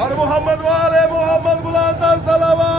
और मोहम्मद वाले मोहम्मद बुलंद सलावत।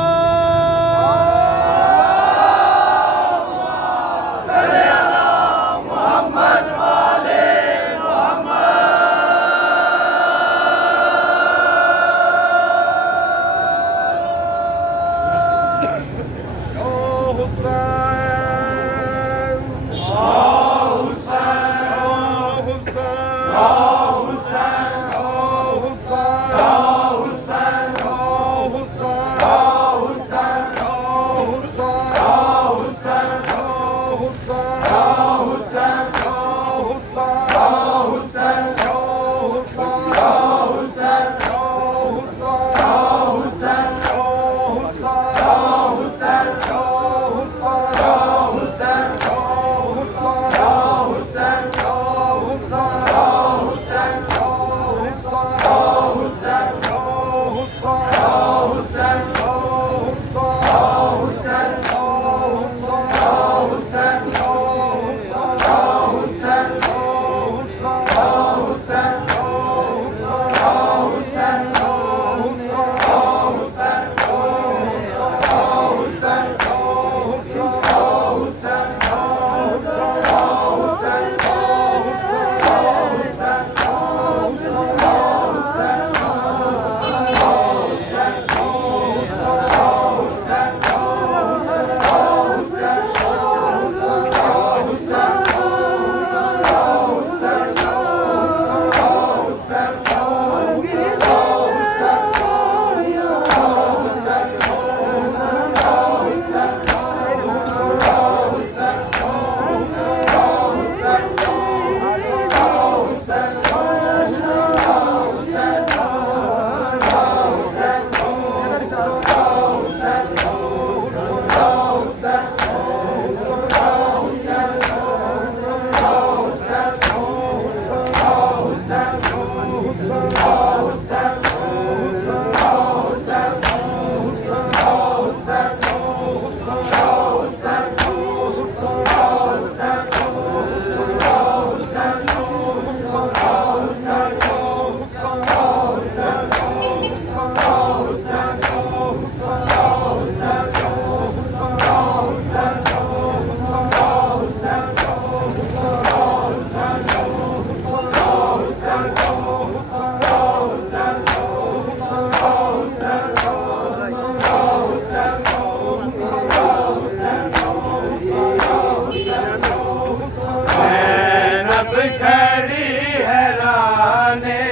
जब खड़ी हैराने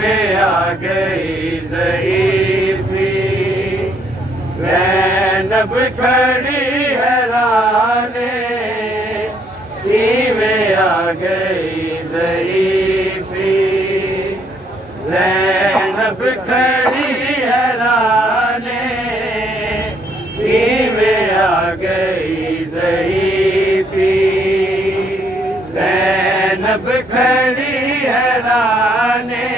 में आ गई ज़ईफ़ी। ज़ैनब खड़ी हैराने में आ गई ज़ईफ़ी। ज़ैनब खड़ी हैराने में आ गई ज़ईफ़ी। ज़ैनब खड़ी हैराने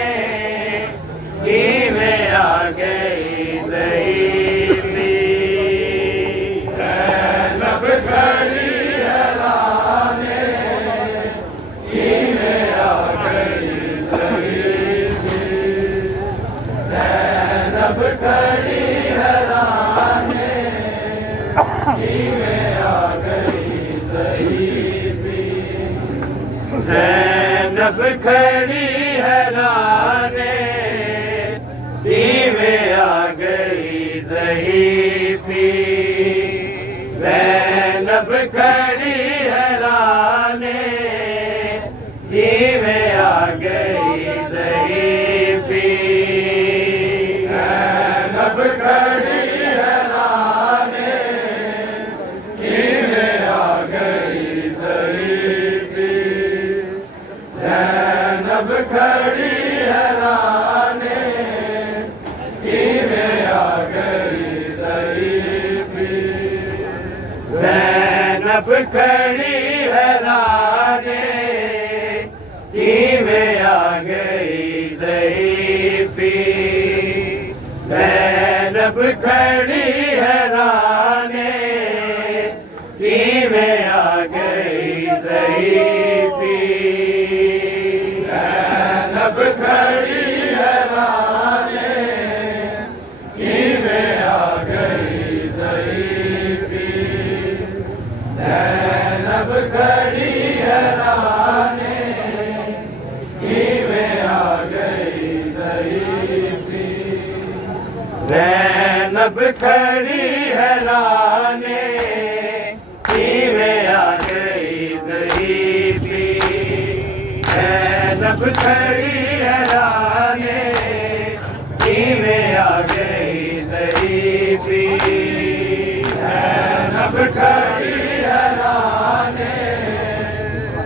में आ गई ज़ईफ़ी। ज़ैनब खड़ी हैराने में आ गई ज़ईफ़ी। ज़ैनब खड़ी हैराने में आ गई ज़ईफ़ी। ज़ैनब खड़ी हैराने में आ गई ज़ईफ़ी। ज़ैनब खड़ी हैराने में आ गई ज़ईफ़ी। ज़ैनब खड़ी हैराने में आ गई ज़ईफ़ी। ज़ैनब खड़ी हैराने में आ गई ज़ईफ़ी। ज़ैनब खड़ी हैराने में आ गई ज़ईफ़ी। खड़ी है राने नीवे आ गई ज़ईफ़ी ज़ैनब खड़ी है राने नीवे आ गई ज़ईफ़ी ज़ैनब खड़ी है राने नीवे आ गई ज़ईफ़ी ज़ैनब खड़ी है राने नीवे आ गई ज़ईफ़ी ज़ैनब खड़ी है राने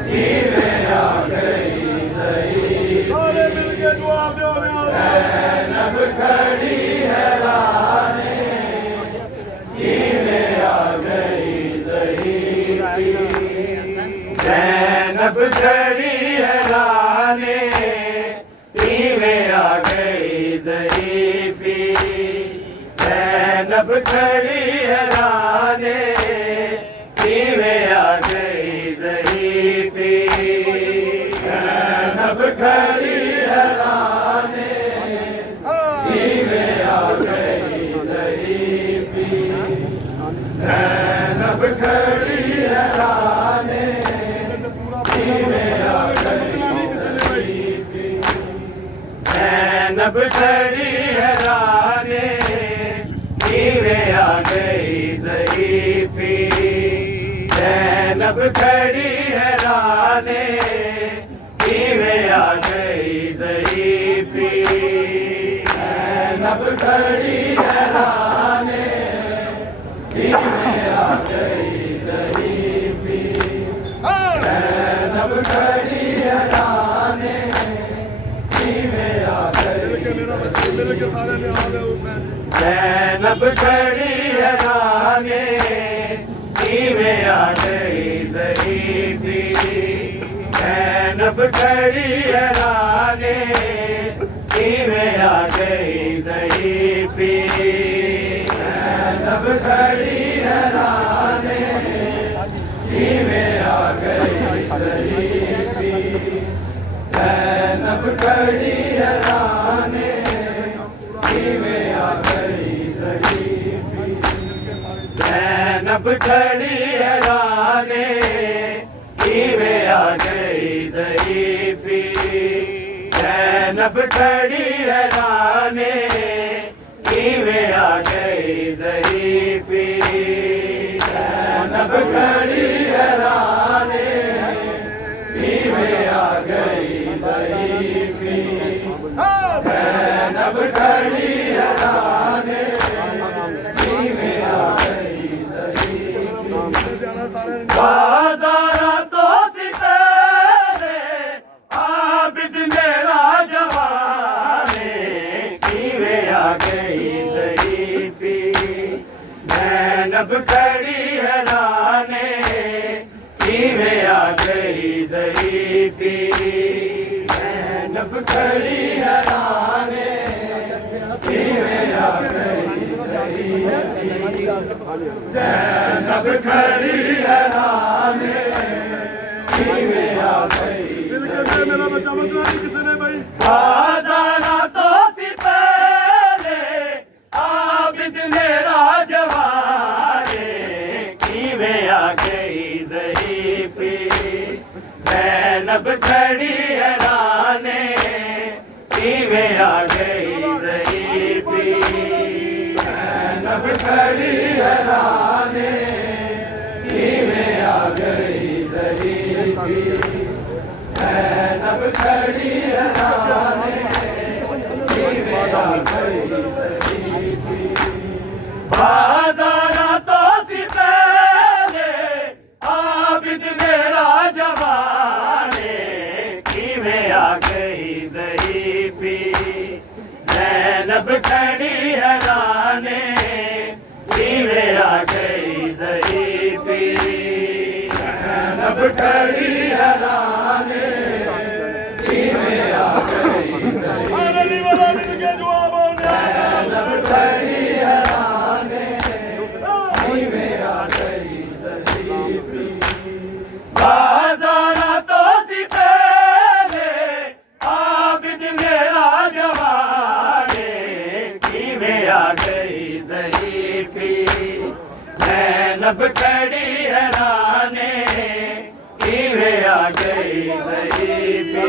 नीवे आ गई ज़ईफ़ी सारे मिलके दुआ दो ज़ैनब खड़ी है राने नीवे आ गई ज़ईफ़ी ज़ैनब खड़ी है राने नीवे आ गई ज़ईफ़ी ज़ैनब खड़ी है राने नीवे आ गई ज़ईफ़ी ज़ैनब खड़ी है राने नीवे आ गई ज़ईफ़ी ज़ैनब खड़ी है राने ज़ैनब खड़ी है राने नीवे आ गई ज़ईफ़ी ज़ैनब खड़ी है राने नीवे आ गई ज़ईफ़ी ज़ैनब खड़ी है राने नीवे आ गई ज़ईफ़ी ज़ैनब खड़ी है राने नीवे आ गई मिलके सारे ने हाल है हुसैन ज़ैनब खड़ी है राने नीवे आ गई ज़ईफ़ी ज़ैनब खड़ी है राने नीवे आ गई ज़ईफ़ी ज़ैनब खड़ी है राने नीवे आ गई ज़ईफ़ी ज़ैनब खड़ी है राने नीवे आ गई ज़ईफ़ी ज़ैनब खड़ी है राने नीवे आ गई ज़ईफ़ी ज़ैनब खड़ी है राने नीवे आ गई ज़ईफ़ी ज़ैनब खड़ी है राने नीवे आ गई ज़ईफ़ी ज़ैनब खड़ी है राने नीवे आ गई ज़ईफ़ी बाज़ारा तो सितारे आबिद मेरा जवाने नीवे आ गई ज़ईफ़ी ज़ैनब खड़ी है राने नीवे आ गई ज़ईफ़ी ज़ैनब खड़ी है राने नीवे आ गई ज़ईफ़ी ज़ैनब खड़ी है राने नीवे आ गई मिलके मेरा बच्चा बदला नहीं किसी ने भाई बाज़ारा तो सितारे आबिद मेरा जवाने नीवे आ गई ज़ईफ़ी ज़ैनब खड़ी है राने नीवे आ गई ज़ईफ़ी ज़ैनब खड़ी है राने नीवे आ गई ज़ईफ़ी ज़ैनब खड़ी है राने नीवे आ गई ज़ईफ़ी बाज़ारा तो सितारे आबिद मेरा जवाने नीवे आ गई ज़ईफ़ी ज़ैनब खड़ी है राने नीवे आ गई ज़ईफ़ी ज़ैनब खड़ी है राने नीवे आ गई अरे ली वाला मिलके दुआ बोलने ज़ैनब खड़ी है राने नीवे आ गई ज़ईफ़ी बाज़ारा तो सितारे आबिद जैनब खड़ी हैराने किवे आ गई ज़रीफ़ी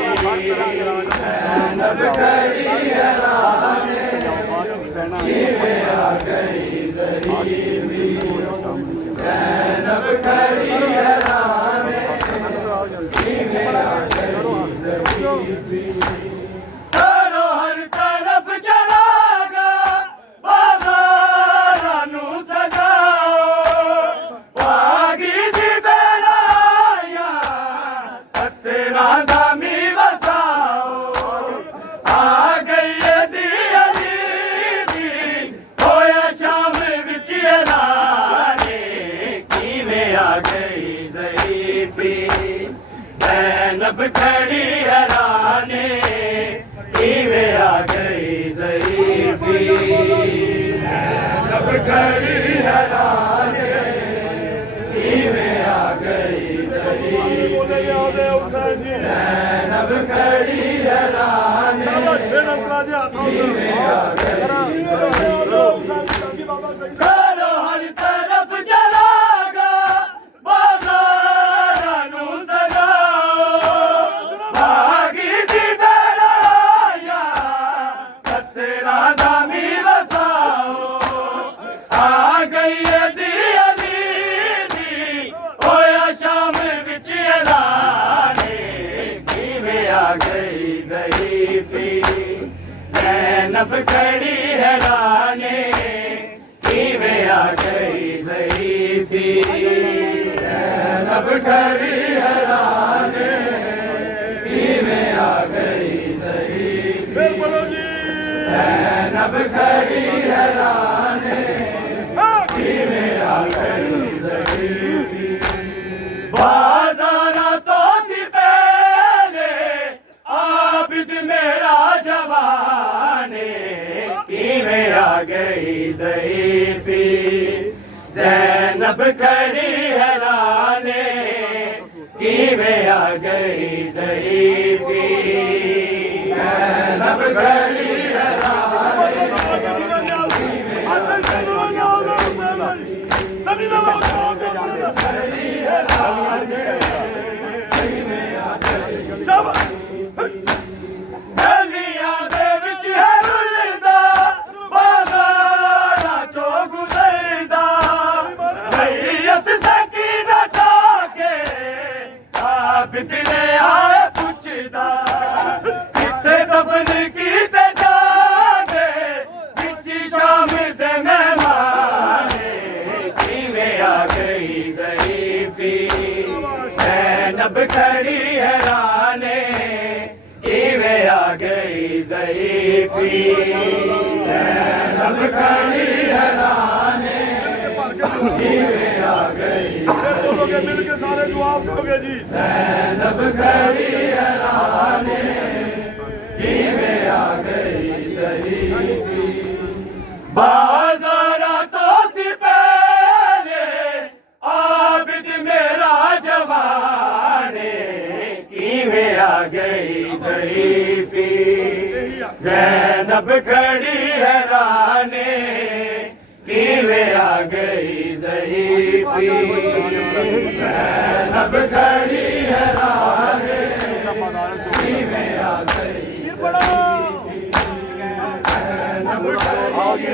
जैनब खड़ी हैराने किवे आ गई ज़रीफ़ी जैनब खड़ी हैराने किवे आ गई ज़रीफ़ी करो हर तरफ चरागा बाज़ारां नूं सजाओ वागी दी बेलाया पत्तरां दा मीं वसाओ आ गई है दी अली दी होया शाम विच ऐलाने किवें आ गई ज़रीफ़ी ज़ैनब खड़ी हैराने किवें आ गई ज़रीफ़ी ज़ैनब खड़ी हैराने किवें आ गई ज़रीफ़ी बोले याद है हुसैन जी ज़ैनब खड़ी हैराने फिर अंतरा जी करो हर तरफ जलागा बाज़ारां नूं सजाओ भागी दी बेलाया पत्तरां दा मीं वसाओ आ गई है दी अली दी होया शाम विच ऐलाने किवें आ गई ज़रीफ़ी ज़ैनब खड़ी हैराने किवें आ गई ज़रीफ़ी ज़ैनब खड़ी हैराने किवें आ गई ज़रीफ़ी फिर बोलो जी ज़ैनब खड़ी हैराने किवें आ गई ज़रीफ़ी बाज़ारां तो सी पहले आबिद मेरा जवाने किवें आ गई ज़रीफ़ी ज़ैनब खड़ी हैराने किवें आ गई ज़रीफ़ी ज़ैनब खड़ी गलियां दे विच है रुलदा बाज़ारां चों गुज़रदा रैयत सकीना चाके आबिद ने आए पुछदा किथे दफन कीते जांदे विच शाम दे मेहमाने किवें आ गई ज़रीफ़ी ज़ैनब खड़ी हैराने किवें आ गई ज़रीफ़ी ज़ैनब खड़ी हैराने किवें आ गई फिर बोलोगे मिल के सारे जवाब दोगे जी ज़ैनब खड़ी हैराने किवें आ गई ज़रीफ़ी बाज़ारां तो सी पहले आबिद मेरा जवाने किवें आ गई ज़रीफ़ी ज़ैनब खड़ी हैराने किवें आ गई ज़रीफ़ी ज़ैनब खड़ी हैराने किवें आ गई ज़ैनब खड़ी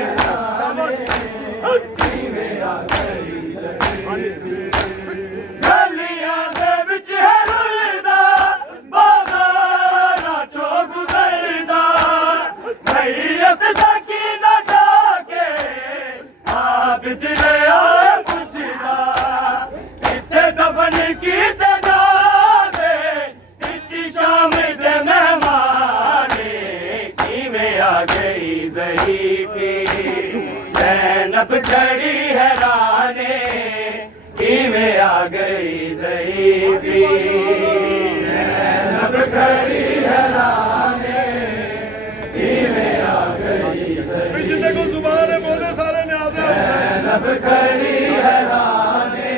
किवें आ गई गलियां दे विच है रुलदा बाज़ारां चों गुज़रदा रैयत सकीना जाके आबिद ने आए पुछदा किथे दफन कीते जांदे विच शाम दे मेहमाने किवें आ गई ज़रीफ़ी ज़ैनब खड़ी हैराने किवें आ गई ज़रीफ़ी ज़ैनब खड़ी हैराने किवें आ गई ज़रीफ़ी जिंदे को जुबान है बोले सारे न्याज़ है ज़ैनब खड़ी हैराने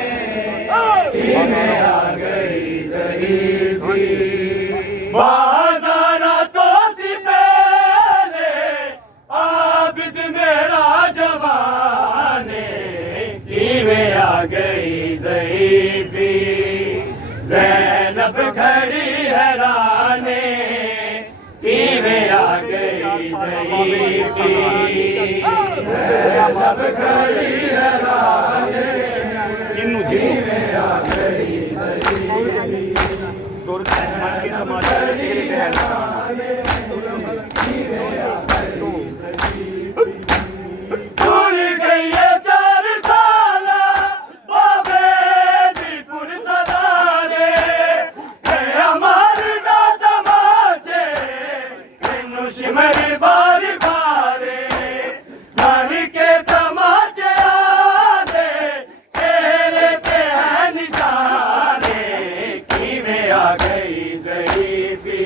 किवें आ गई ज़रीफ़ी बाज़ारां तो सी पहले आबिद मेरा जवाने किवें आ गई ज़ईफ़ी ज़ैनब खड़ी हैराने किवें आ गई ज़ईफ़ी ज़ैनब खड़ी हैराने जिन्नू किवें आ गई तोर मन के तमाशे लेते हैं टूट गई है 4 साल बाबे दी पुरसदारे अमर दा तमाचे तेनू शिमर बार बारे मारी के तमाचे आदे तेरे ते है निशाने किवें आ गई ज़ईफ़ी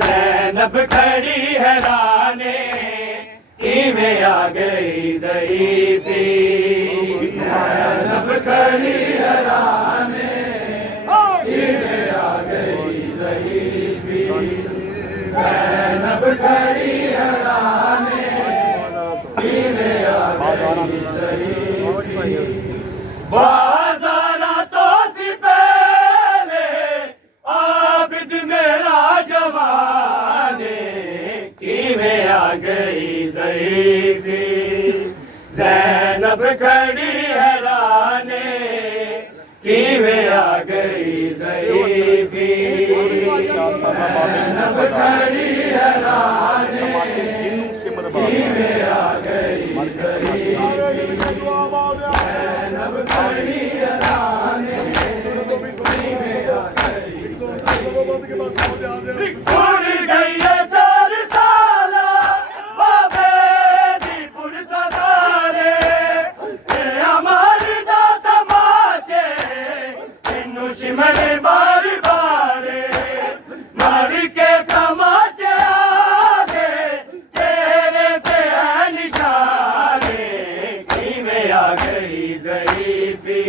ज़ैनब खड़ी हैराने किवें आ गई ज़ईफ़ी ज़ैनब खड़ी हैराने किवें आ गई ज़ईफ़ी ज़ैनब खड़ी हैराने किवें आ गई ज़ईफ़ी बाज़ारा तो सी पहले आबिद मेरा जवाने किवें आ गई ज़ईफ़ी ज़ैनब खड़ी हैराने किवें आ गई ज़ईफ़ी ज़ैनब खड़ी हैराने जिन्नू सिमर किवें आ गई ज़ईफ़ी ज़ैनब खड़ी हैराने टूट गई है 4 साल बाबे दी पुरसदारे अमर दा तमाचे तेनू शिमर बार बारे मारी के तमाचे आगे तेरे ते है निशाने किवें आ गई ज़ईफ़ी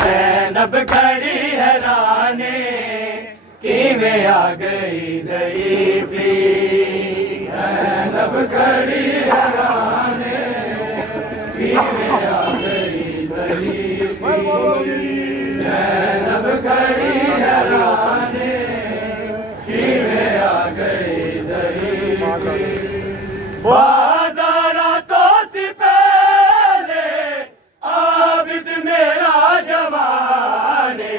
ज़ैनब खड़ी हैराने किवें आ गई ज़ईफ़ी ज़ैनब खड़ी हैराने किवें आ गई ज़ईफ़ी ज़ैनब खड़ी हैराने किवें आ गई ज़ईफ़ी बाज़ारा तो सी पहले आबिद मेरा जवाने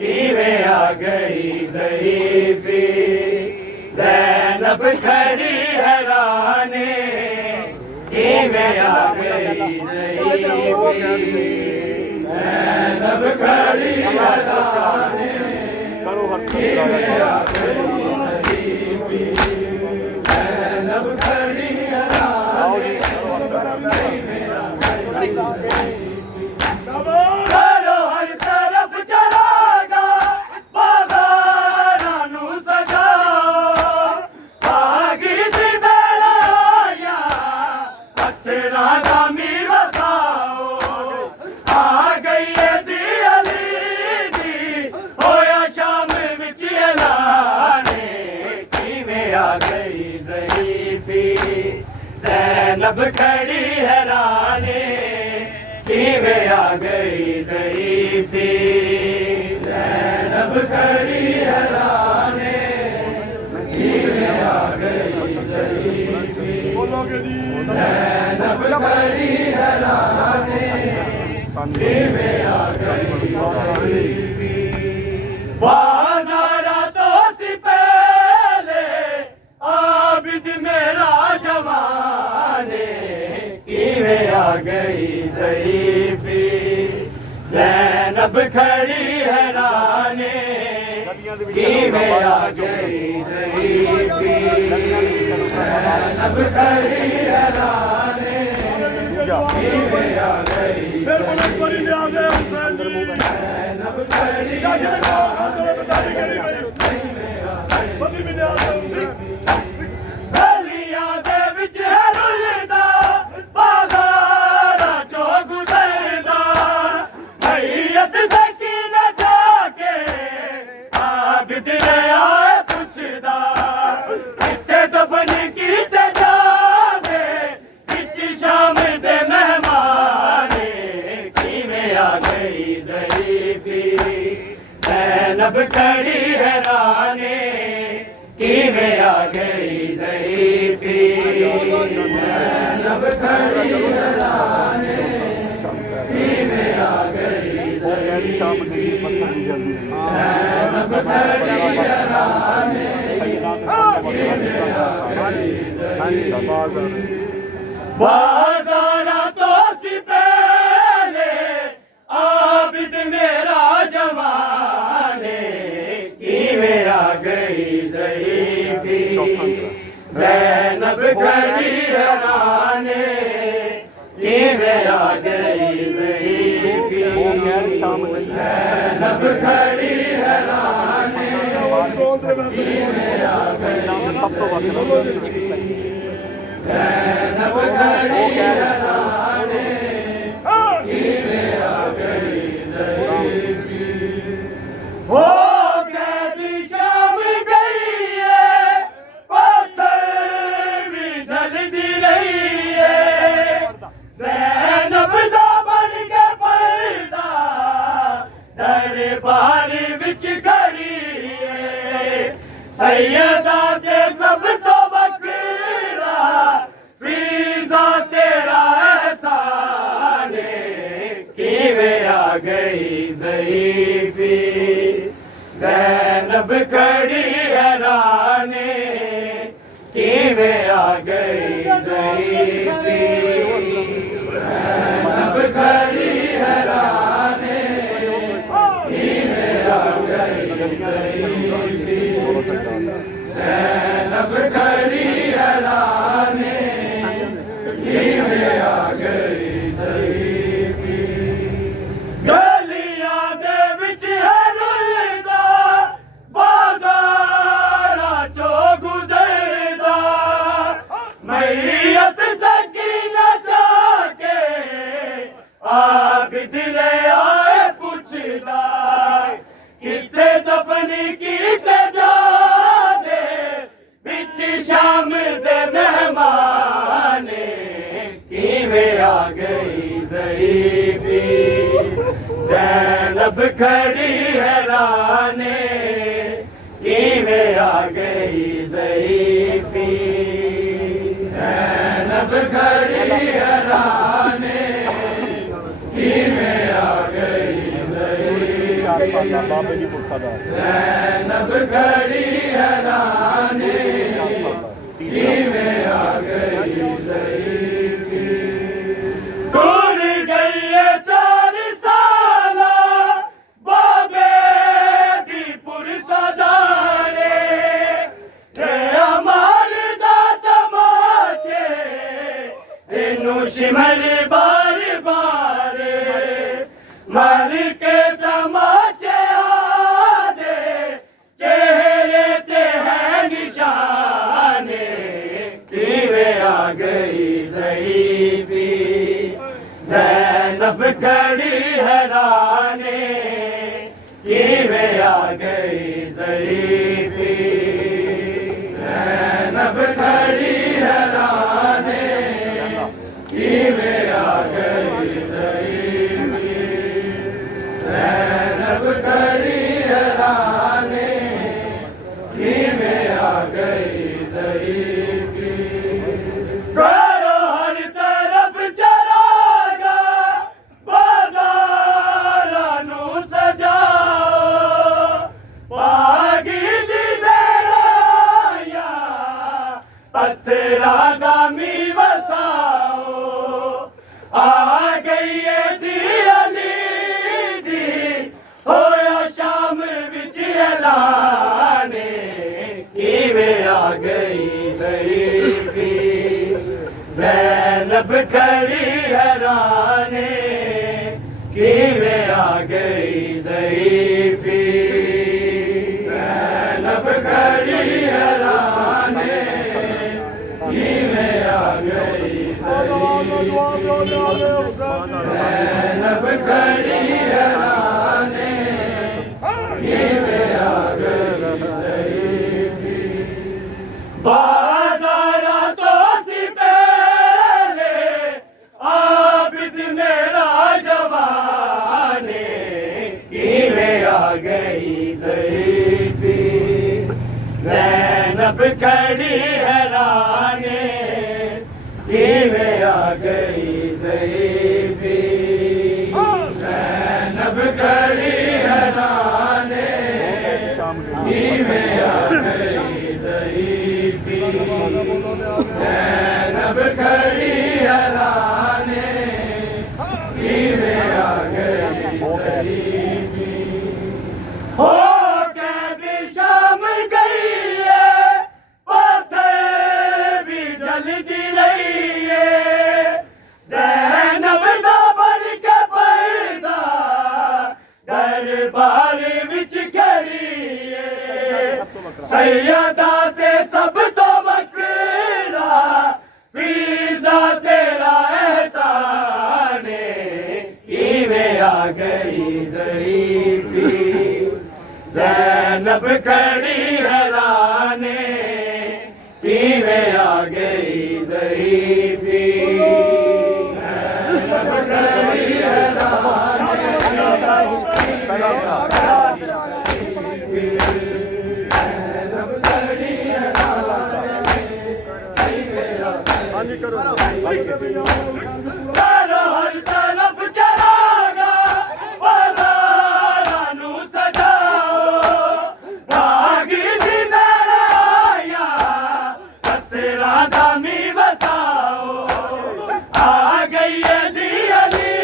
किवें आ गई ज़ईफ़ी ज़ैनब खड़ी हैराने किवें आ गई ज़ईफ़ी ज़ैनब खड़ी हैराने करो हर किवें आ गई ज़ईफ़ी ज़ैनब खड़ी हैराने करो हर तरफ चरागा बाज़ारां नू सजाओ आगी दी बेड़ाया पत्थरां दा मीर वसाओ आ गई है दी अली दी होया शाम विच ऐलाने किवें आ गई ज़ईफ़ी ज़ैनब खड़ी हैराने किवें आ गई ज़ईफ़ी ज़ैनब खड़ी हैराने किवें आ गई ज़ईफ़ी बोलोगे जी ज़ैनब खड़ी हैराने किवें आ गई ज़ईफ़ी बाज़ारा तो सी पहले आबिद मेरा जवाने किवें आ गई ज़ईफ़ी ज़ैनब खड़ी हैराने किवें आ गई ज़ईफ़ी ज़ैनब खड़ी हैराने किवें आ गई फिर बड़ी न्याज़ है हुसैन जी ज़ैनब खड़ी क्या जिन्हें खातों बताई करी गई बड़ी भी न्याज़ है हुसैन गलियां दे विच है रुलदा बाज़ारां चों गुज़रदा मैयत सकीना जाके आबिद रहा है पुछदा किथे दफन कीते जावे विच शाम दे मेहमाने किवें आ गई हैराने किवें आ गई ज़ईफ़ी ज़ैनब खड़ी हैराने किवें आ गई ज़ईफ़ी ज़ैनब खड़ी हैराने बाज़ारा तो सी पहले आबिद मेरा जवाने किवें आ गई ज़ईफ़ी ज़ैनब खड़ी हैराने किवें आ गई ज़ईफ़ी ज़ैनब खड़ी हैराने किवें आ गई ज़ैनब खड़ी हैराने किवें आ गई ज़ईफ़ी हो कैदी शाम गई है पत्थर भी जलदी रही है ज़ैनब दा बन के पर्दा दरबार विच खड़ी है सैयदा ते सब तो वकरा फीज़ा तेरा एहसान किवें आ गई ज़ईफ़ी ज़ैनब खड़ी हैराने किवें आ गई ज़ईफ़ी ज़ैनब खड़ी हैराने किवें आ गई ज़ईफ़ी ज़ैनब खड़ी हैराने किवें आ गई ज़ईफ़ी गलियां दे विच है रुलदा बाज़ारां चों गुज़रदा मैयत सकीना चाके आबिद रहा है पुछदा किथे दफन कीते जादे बिच शाम दे मेहमान किवें आ गई ज़ईफ़ी ज़ैनब खड़ी हैराने किवें आ गई ज़ईफ़ी ज़ैनब खड़ी हैराने किवें आ गई ज़ईफ़ी ज़ैनब खड़ी हैराने किवें आ गई ज़ईफ़ी टूर गई है 4 साला बाबे दी पुरसदारे ते अमर दा तमाचे जिन्नू शिमर बार बारे मर के तमाचे आदे चेहरे ते है निशाने किवें आ गई ज़ईफ़ी ज़ैनब खड़ी हैराने किवें आ गई ज़ईफ़ी ज़ैनब खड़ी हैराने किवें आ गई ज़ईफ़ी ज़ैनब खड़ी हैराने किवें आ गई ज़ईफ़ी करो हर तरफ चरागा बाज़ारां नू सजाओ पागी दी बेड़ाया पत्थरां दा मीं वसाओ आ गई है दी अली दी होया शाम विच ऐलाने किवें आ गई ज़ईफ़ी ज़ैनब खड़ी हैराने किवें आ गई ज़ईफ़ी ज़ैनब खड़ी हैराने किवें आ गई ज़ैनब खड़ी हैराने किवें आ गई ज़ईफ़ी बाज़ारा तो सी पहले आबिद मेरा जवाने किवें आ गई ज़ईफ़ी जैनब खड़ी हैराने किवें आ गई ज़ईफ़ी जैनब खड़ी हैराने किवें आ गई ज़ईफ़ी जैनब खड़ी हैराने किवें आ गई ज़ईफ़ी हो कैद शाम गई है पत्थर भी जलती रही है ज़ैनब दा बन के पर्दा दरबार विच खड़ी है सैयदा ते सब तो बकरा फीज़ा तेरा एहसान किवें आ गई ज़ईफ़ी ज़ैनब खड़ी हैराने किवें आ गई ज़ईफ़ी ज़ैनब खड़ी हैराने ज़ैनब खड़ी हैराने करो हर तरफ चलागा बाज़ारां नू सजाओ भागी दी मेराया पत्थरां दा मी वसाओ आ गई है दी अली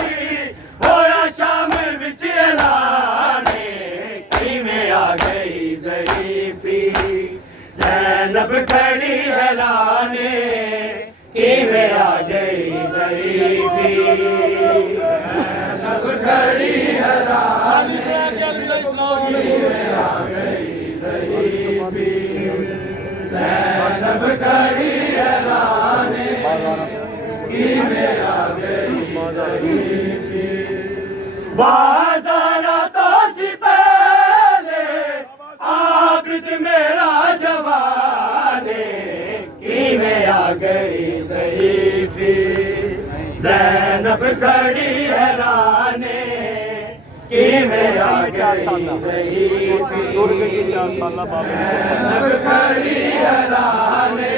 दी होया शाम विच ऐलाने किवें आ गई ज़ईफ़ी ज़ैनब खड़ी हैराने किवें आ गई ज़ईफ़ी ज़ैनब खड़ी हैराने किवें आ गई ज़ईफ़ी ज़ैनब खड़ी हैराने किवें आ गई ज़ईफ़ी बाज़ारा तो सी पहले आबिद मेरा जवाने किवें आ गई ज़ईफ़ी ज़ैनब खड़ी हैराने किवें आ गई ज़ईफ़ी ज़ैनब खड़ी हैराने